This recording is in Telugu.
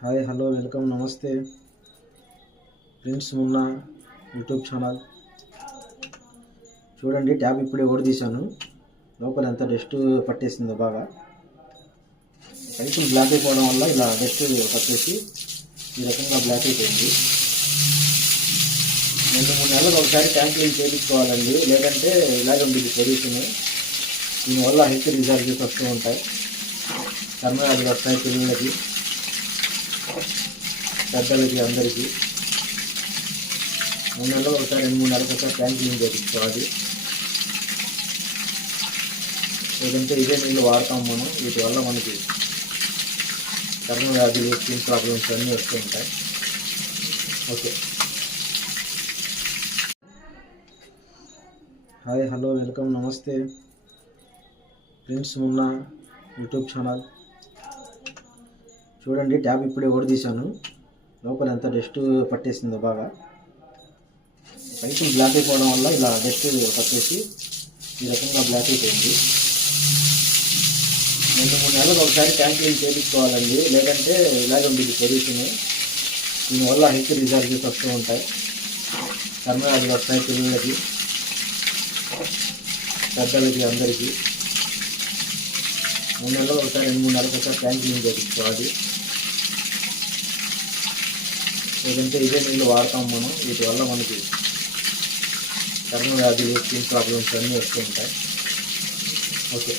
హాయ్ హలో వెల్కమ్ నమస్తే. ఫ్రెండ్స్ మున్నా యూట్యూబ్ ఛానల్ చూడండి ట్యాబ్ ఇప్పుడే ఓడదీశాను లోపల ఎంత డస్ట్ పట్టేసిందో బాగా. పైపులు బ్లాక్ అయిపోవడం వల్ల ఇలా డస్ట్ పట్టేసి ఈ రకంగా బ్లాక్ అయిపోయింది. రెండు మూడు నెలలకు ఒకసారి ట్యాంక్ చేయించుకోవాలండి. లేదంటే ఇలాగే ఉంటుంది పొల్యూషన్. దీనివల్ల హెల్త్ రిజాల్వ్స్ వస్తూ ఉంటాయి. కర్మవ్యాధులు వస్తాయి పిల్లలకి. పెద్దలకి అందరికీ. మూడు నెలలు ఒకసారి రెండు మూడు నెలలకు ఒకసారి ట్యాంక్ క్లీన్ చేయించుకోవాలి లేదంటే ఇదే నీళ్ళు వాడతాం మనం. వీటి వల్ల మనకి చర్మ వ్యాధులు స్కిన్ ప్రాబ్లమ్స్ అన్నీ వస్తూ ఉంటాయి. ఓకే. హాయ్ హలో వెల్కమ్ నమస్తే. ప్రిన్స్ మున్నా యూట్యూబ్ ఛానల్ చూడండి ట్యాబ్ ఇప్పుడే ఓడదీశాను లోపల ఎంత డస్ట్ పట్టేసిందో బాగా. పైపులు బ్లాక్ అయిపోవడం వల్ల ఇలా డస్ట్ పట్టేసి ఈ రకంగా బ్లాక్ అయిపోయింది. రెండు మూడు నెలలకు ఒకసారి ట్యాంక్ క్లీన్ చేయించుకోవాలండి. లేదంటే ఇలాగే ఉంటుంది పొల్యూషన్ దీనివల్ల హెల్త్ రిజాల్వ్స్ వస్తూ ఉంటాయి. కర్మరాజులు వస్తాయి పిల్లలకి పెద్దలకి అందరికీ. మూడు నెలలు ఒకసారి రెండు మూడు నెలలకు ఒకసారి ట్యాంక్ క్లీన్ చేయించుకోవాలి. లేదంటే ఇదే నీళ్ళు వాడతాం మనం. వీటి వల్ల మనకి చర్మ వ్యాధులు స్కిన్ ప్రాబ్లమ్స్ అన్నీ వస్తూ ఉంటాయి. ఓకే.